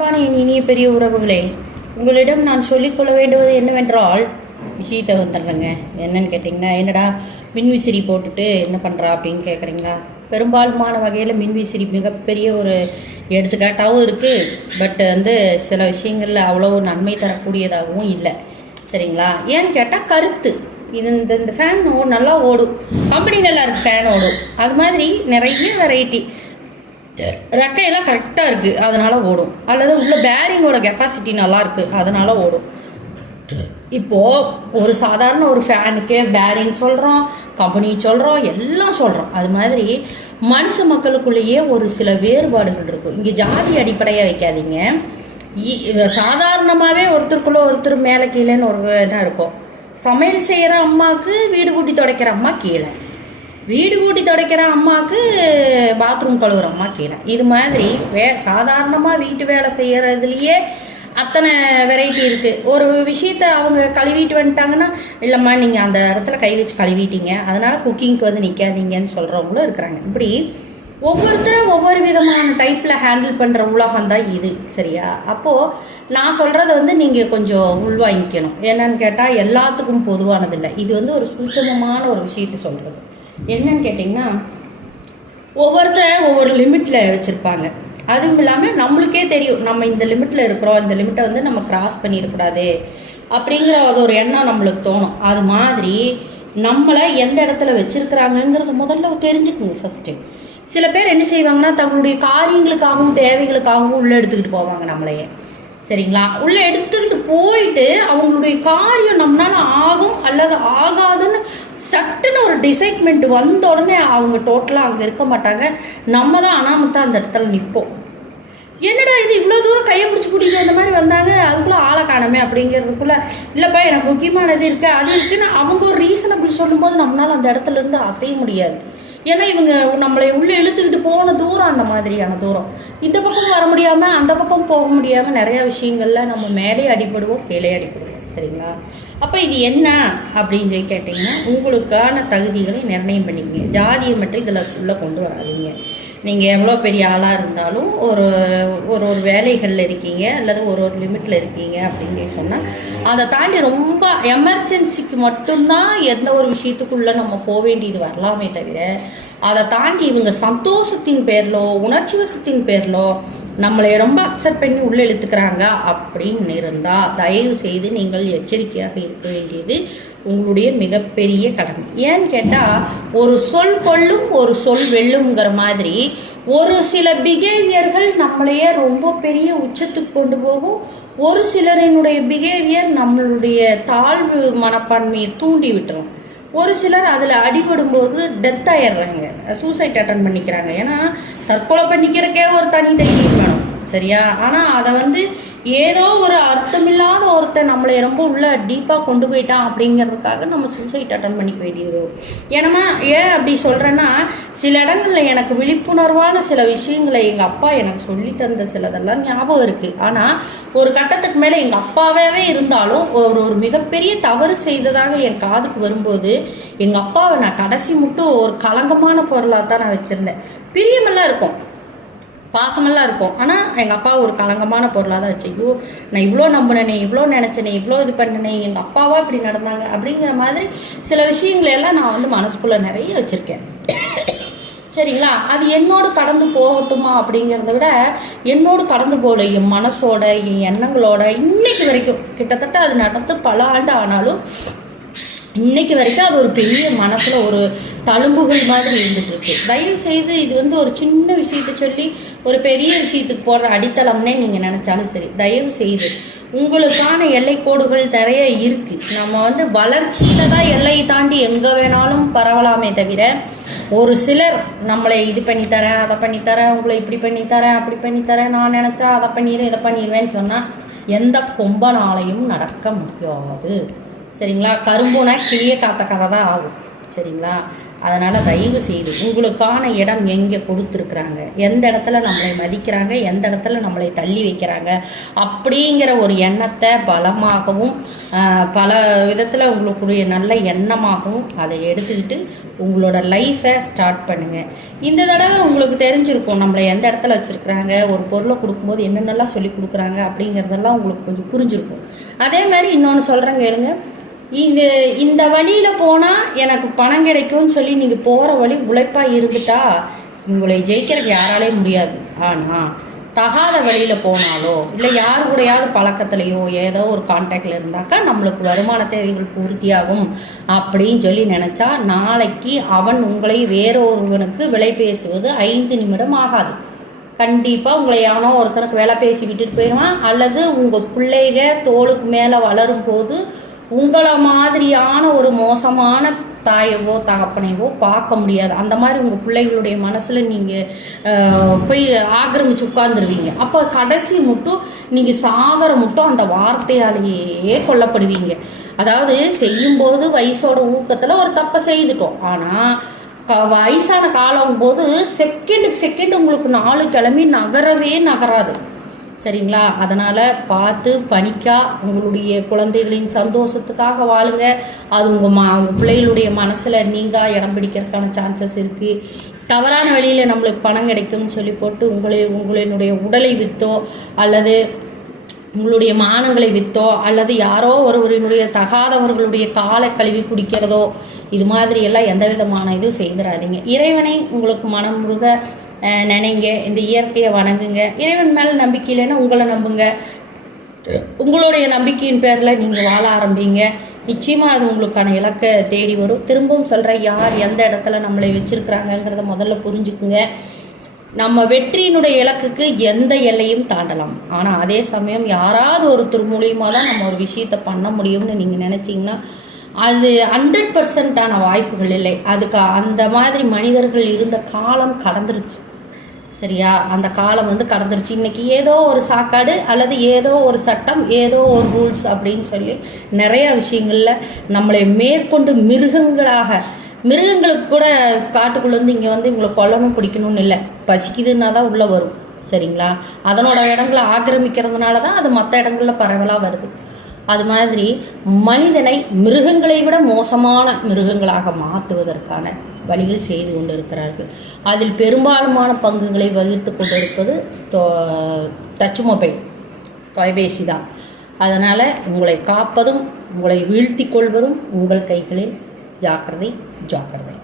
இனிய பெரிய உறவுகளே, உங்களிடம் நான் சொல்லிக்கொள்ள வேண்டுவது என்னவென்றால் விஷயத்தை வந்துடுறேங்க. என்னன்னு கேட்டிங்கன்னா, என்னடா மின்விசிறி போட்டுட்டு என்ன பண்ணுறா அப்படின்னு கேட்குறீங்களா? பெரும்பாலுமான வகையில் மின்விசிறி மிகப்பெரிய ஒரு எடுத்துக்காட்டாகவும் இருக்குது. பட் சில விஷயங்களில் அவ்வளோ நன்மை தரக்கூடியதாகவும் இல்லை. சரிங்களா? ஏன்னு கேட்டால் கருத்து இந்த ஃபேன் நல்லா ஓடும், கம்பெனி நல்லா இருக்குது, ஃபேன் ஓடும். அது மாதிரி நிறைய வெரைட்டி ரெக்கையெல்லாம் கரெக்டாக இருக்குது அதனால் ஓடும், அல்லது உள்ள பேரிங்கோட கெப்பாசிட்டி நல்லா இருக்குது அதனால் ஓடும். இப்போது ஒரு சாதாரண ஒரு ஃபேனுக்கே பேரிங் சொல்கிறோம், கம்பெனி சொல்கிறோம், எல்லாம் சொல்கிறோம். அது மாதிரி மனுஷ மக்களுக்குள்ளேயே ஒரு சில வேறுபாடுகள் இருக்கும். இங்கே ஜாதி அடிப்படையாக வைக்காதீங்க. சாதாரணமாகவே ஒருத்தருக்குள்ளே ஒருத்தர் மேலே கீழேன்னு ஒரு இதாக இருக்கும். சமையல் செய்கிற அம்மாவுக்கு வீடு கூட்டி துடைக்கிற அம்மா கீழே, வீடு கூட்டி துடைக்கிற அம்மாவுக்கு பாத்ரூம் கழுவுற அம்மா கீழே. இது மாதிரி சாதாரணமாக வீட்டு வேலை செய்கிறதுலையே அத்தனை வெரைட்டி இருக்குது. ஒரு விஷயத்த அவங்க கழுவிட்டு வந்துட்டாங்கன்னா, இல்லைம்மா நீங்கள் அந்த இடத்துல கை வச்சு கழுவிட்டீங்க அதனால் குக்கிங்க்கு நிற்காதீங்கன்னு சொல்கிறவங்களும் இருக்கிறாங்க. இப்படி ஒவ்வொருத்தரும் ஒவ்வொரு விதமான டைப்பில் ஹேண்டில் பண்ணுற உலகம் தான் இது. சரியா? அப்போது நான் சொல்கிறத நீங்கள் கொஞ்சம் உள்வாங்கிக்கணும். என்னன்னு கேட்டால் எல்லாத்துக்கும் பொதுவானதில்லை. இது ஒரு சூட்சமமான ஒரு விஷயத்தை சொல்கிறது. என்னன்னு கேட்டிங்கன்னா, ஒவ்வொருத்தர் ஒவ்வொரு லிமிட்டில் வச்சுருப்பாங்க. அதுவும் இல்லாமல் நம்மளுக்கே தெரியும் நம்ம இந்த லிமிட்டில் இருக்கிறோம், இந்த லிமிட்டை நம்ம கிராஸ் பண்ணிடக்கூடாது அப்படிங்கிற ஒரு எண்ணம் நம்மளுக்கு தோணும். அது மாதிரி நம்மளை எந்த இடத்துல வச்சுருக்குறாங்கங்கிறத முதல்ல தெரிஞ்சுக்குங்க ஃபஸ்ட்டு. சில பேர் என்ன செய்வாங்கன்னா, தங்களுடைய காரியங்களுக்காகவும் தேவைகளுக்காகவும் உள்ளே எடுத்துக்கிட்டு போவாங்க நம்மளையே. சரிங்களா? உள்ளே எடுத்துக்கிட்டு போயிட்டு அவங்களுடைய காரியம் நம்மளால ஆகும் அல்லது ஆகாதுன்னு சட்டுன்னு ஒரு டிசைட்மெண்ட் வந்த உடனே அவங்க டோட்டலாக அங்கே இருக்க மாட்டாங்க. நம்ம தான் அனாமத்தான் அந்த இடத்துல நிற்போம். என்னடா இது இவ்வளோ தூரம் கையை பிடிச்சி கூட்டிகிட்டு வந்த மாதிரி வந்தாங்க, அதுக்குள்ளே ஆளை காணமே அப்படிங்கிறதுக்குள்ளே, இல்லைப்பா எனக்கு முக்கியமானது இருக்குது அது இருக்குன்னு அவங்க ஒரு ரீசனபிள் சொல்லும்போது நம்மளால் அந்த இடத்துல இருந்து அசைய முடியாது. ஏன்னா இவங்க நம்மளை உள்ளே இழுத்துக்கிட்டு போன தூரம் அந்த மாதிரியான தூரம். இந்த பக்கம் வர முடியாமல் அந்த பக்கம் போக முடியாமல் நிறையா விஷயங்களில் நம்ம மேலே அடிபடுவோம், கீழே அடிபடுவோம். சரிங்களா? அப்போ இது என்ன அப்படின்னு சொல்லி கேட்டிங்கன்னா, உங்களுக்கான தகுதிகளை நிர்ணயம் பண்ணிக்கங்க. ஜாதியை மட்டும் இதில் உள்ளே கொண்டு வராதீங்க. நீங்கள் எவ்வளோ பெரிய ஆளாக இருந்தாலும் ஒரு ஒரு வேலைகளில் இருக்கீங்க அல்லது ஒரு லிமிட்டில் இருக்கீங்க அப்படின்னு சொன்னால், அதை தாண்டி ரொம்ப எமர்ஜென்சிக்கு மட்டும்தான் எந்த ஒரு விஷயத்துக்குள்ளே நம்ம போக வேண்டியது வரலாமே தவிர, அதை தாண்டி இவங்க சந்தோஷத்தின் பேரிலோ உணர்ச்சி வசத்தின் பேரிலோ நம்மளை ரொம்ப அக்செப்ட் பண்ணி உள்ளே இழுத்துக்கிறாங்க அப்படின்னு இருந்தால், தயவு செய்து நீங்கள் எச்சரிக்கையாக இருக்க வேண்டியது உங்களுடைய மிகப்பெரிய கடமை. ஏன்னு கேட்டால், ஒரு சொல் கொள்ளும் ஒரு சொல் வெல்லுங்கிற மாதிரி ஒரு சில பிஹேவியர்கள் நம்மளையே ரொம்ப பெரிய உச்சத்துக்கு கொண்டு போகும். ஒரு சிலரினுடைய பிஹேவியர் நம்மளுடைய தாழ்வு மனப்பான்மையை தூண்டி விட்டுரும். ஒரு சிலர் அதில் அடிபடும்போது டெத் ஆயிடுறாங்க, சூசைட் அட்டன் பண்ணிக்கிறாங்க. ஏன்னா தற்கொலை பண்ணிக்கிறக்கே ஒரு தனி தைரியம் வேணும். சரியா? ஆனால் அதை ஏதோ ஒரு அர்த்தமில்லாத ஒருத்தர் நம்மளை ரொம்ப உள்ள டீப்பாக கொண்டு போயிட்டான் அப்படிங்கிறதுக்காக நம்ம சூசைட் அட்டன் பண்ணிக்க வேண்டியது. ஏன்னா ஏன் அப்படி சொல்கிறேன்னா, சில இடங்களில் எனக்கு விழிப்புணர்வான சில விஷயங்களை எங்கள் அப்பா எனக்கு சொல்லி தந்த சிலதெல்லாம் ஞாபகம் இருக்குது. ஆனால் ஒரு கட்டத்துக்கு மேலே எங்கள் அப்பாவே இருந்தாலும் ஒரு மிகப்பெரிய தவறு செய்ததாக என் காதுக்கு வரும்போது எங்கள் அப்பாவை நான் கடைசி மட்டும் ஒரு களங்கமான பொருளாக தான் நான் வச்சுருந்தேன். பிரியமெல்லாம் இருக்கும், பாசமெல்லாம் இருக்கும், ஆனால் எங்கள் அப்பா ஒரு களங்கமான பொருளாக தான் வச்சு, ஐயோ நான் இவ்வளோ நம்பினேனே, இவ்வளோ நினச்சேனே, இவ்வளோ இது பண்ணினேன், எங்கள் அப்பாவா இப்படி நடந்தாங்க அப்படிங்கிற மாதிரி சில விஷயங்களெல்லாம் நான் மனசுக்குள்ளே நிறைய வச்சுருக்கேன். சரிங்களா? அது என்னோடு கடந்து போகட்டுமா அப்படிங்கிறத விட, என்னோடு கடந்து போகல என் மனசோட என் எண்ணங்களோட இன்னைக்கு வரைக்கும், கிட்டத்தட்ட அது நடந்து பல ஆண்டு ஆனாலும் இன்னைக்கு வரைக்கும் அது ஒரு பெரிய மனசில் ஒரு தழும்புகள் மாதிரி இருந்துகிட்ருக்கு. தயவு செய்து இது ஒரு சின்ன விஷயத்தை சொல்லி ஒரு பெரிய விஷயத்துக்கு போடுற அடித்தளம்னே நீங்கள் நினச்சாலும் சரி, தயவு செய்து உங்களுக்கான எல்லைக்கோடுகள் நிறைய இருக்குது. நம்ம வளர்ச்சியில் தான் எல்லையை தாண்டி எங்கே வேணாலும் பரவலாமே தவிர, ஒரு சிலர் நம்மளை இது பண்ணித்தரேன், அதை பண்ணித்தரேன், உங்களை இப்படி பண்ணித்தரேன், அப்படி பண்ணித்தரேன், நான் நினச்சா அதை பண்ணிடுவேன், இதை பண்ணிடுவேன்னு சொன்னால் எந்த கொம்பனாலையும் நடக்க முடியாது. சரிங்களா? கரும்புனா கிளிய காத்த கதை தான் ஆகும். சரிங்களா? அதனால் தயவு செய்து உங்களுக்கான இடம் எங்கே கொடுத்துருக்குறாங்க, எந்த இடத்துல நம்மளை மதிக்கிறாங்க, எந்த இடத்துல நம்மளை தள்ளி வைக்கிறாங்க அப்படிங்கிற ஒரு எண்ணத்தை பலமாகவும் பல விதத்தில் உங்களுக்குரிய நல்ல எண்ணமாகவும் அதை எடுத்துக்கிட்டு உங்களோட லைஃப்பை ஸ்டார்ட் பண்ணுங்கள். இந்த தடவை உங்களுக்கு தெரிஞ்சிருக்கும் நம்மளை எந்த இடத்துல வச்சுருக்குறாங்க, ஒரு பொருளை கொடுக்கும்போது என்னென்னலாம் சொல்லி கொடுக்குறாங்க அப்படிங்கிறதெல்லாம் உங்களுக்கு கொஞ்சம் புரிஞ்சிருக்கும். அதே மாதிரி இன்னொன்று சொல்கிறேங்க கேளுங்க, இந்த வழியில் போனால் எனக்கு பணம் கிடைக்கும்னு சொல்லி நீங்கள் போகிற வழி உழைப்பாக இருந்துட்டா உங்களை ஜெயிக்கிறதுக்கு யாராலே முடியாது. ஆனால் தகாத வழியில் போனாலோ இல்லை யாரு கூடையாவது பழக்கத்துலையோ ஏதோ ஒரு கான்டாக்டில் இருந்தாக்கா நம்மளுக்கு வருமான தேவைகள் பூர்த்தியாகும் அப்படின்னு சொல்லி நினச்சா நாளைக்கு அவன் உங்களை வேறொருவனுக்கு விலை பேசுவது 5 நிமிடம் ஆகாது. கண்டிப்பாக உங்களை எவனோ ஒருத்தனுக்கு வேலை பேசி விட்டுட்டு போயிடுவான். அல்லது உங்கள் பிள்ளைக தோளுக்கு மேலே வளரும் போது உங்களை மாதிரியான ஒரு மோசமான தாயவோ தகப்பனைவோ பார்க்க முடியாது. அந்த மாதிரி உங்கள் பிள்ளைகளுடைய மனசில் நீங்கள் போய் ஆக்கிரமிச்சு உட்கார்ந்துருவீங்க. அப்போ கடைசி மட்டும் நீங்கள் சாகர மட்டும் அந்த வார்த்தையாலேயே கொல்லப்படுவீங்க. அதாவது செய்யும்போது வயசோட ஊக்கத்தில் ஒரு தப்பை செய்துட்டோம், ஆனால் வயசான காலம் போது செகண்டுக்கு செகண்ட் உங்களுக்கு 4 கிழமை நகராது. சரிங்களா? அதனால் பார்த்து பணிக்கா உங்களுடைய குழந்தைகளின் சந்தோஷத்துக்காக வாழுங்க. அது உங்கள் பிள்ளைகளுடைய மனசில் நீங்கள் இடம் பிடிக்கிறதுக்கான சான்சஸ் இருக்குது. தவறான வழியில் நம்மளுக்கு பணம் கிடைக்கும்னு சொல்லி போட்டு உங்களினுடைய உடலை விற்றோ அல்லது உங்களுடைய மானங்களை விற்றோ அல்லது யாரோ ஒருவரினுடைய தகாதவர்களுடைய காலை கழுவி குடிக்கிறதோ இது மாதிரி எல்லாம் எந்த விதமான இதுவும் செய்திடாதீங்க. இறைவனை உங்களுக்கு மனம் முருக நினைங்க, இந்த இயற்கையை வணங்குங்க. இறைவன் மேலே நம்பிக்கை இல்லைன்னா உங்களை நம்புங்க. உங்களுடைய நம்பிக்கையின் பேரில் நீங்கள் வாழ ஆரம்பிங்க. நிச்சயமாக அது உங்களுக்கான இலக்கை தேடி வரும். திரும்பவும் சொல்கிறேன், யார் எந்த இடத்துல நம்மளை வச்சுருக்குறாங்கங்கிறத முதல்ல புரிஞ்சுக்குங்க. நம்ம வெற்றியினுடைய இலக்குக்கு எந்த எல்லையும் தாண்டலாம். ஆனால் அதே சமயம் யாராவது ஒருத்தர் மூலியமாக தான் நம்ம ஒரு விஷயத்தை பண்ண முடியும்னு நீங்கள் நினச்சிங்கன்னா அது 100% வாய்ப்புகள் இல்லை. அதுக்கு அந்த மாதிரி மனிதர்கள் இருந்த காலம் கடந்துருச்சு. சரியா? அந்த காலம் கடந்துருச்சு. இன்னைக்கு ஏதோ ஒரு சாக்காடு அல்லது ஏதோ ஒரு சட்டம், ஏதோ ஒரு ரூல்ஸ் அப்படின்னு சொல்லி நிறைய விஷயங்களில் நம்மளை மேற்கொண்டு மிருகங்களுக்கு கூட காட்டுக்குள்ளே இங்கே இவங்களை கொல்லணும் பிடிக்கணும்னு இல்லை, பசிக்குதுன்னா தான் உள்ளே வரும். சரிங்களா? அதனோட இடங்களை ஆக்கிரமிக்கிறதுனால தான் அது மற்ற இடங்களில் பரவலாக வருது. அது மாதிரி மனிதனை மிருகங்களை விட மோசமான மிருகங்களாக மாற்றுவதற்கான வழிகள் செய்து கொண்டு இருக்கிறார்கள். அதில் பெரும்பாலுமான பங்குகளை வகித்து கொண்டிருப்பது டச் மொபைல், தொலைபேசி தான். அதனால் உங்களை காப்பதும் உங்களை வீழ்த்தி கொள்வதும் உங்கள் கைகளில். ஜாக்கிரதை, ஜாக்கிரதை.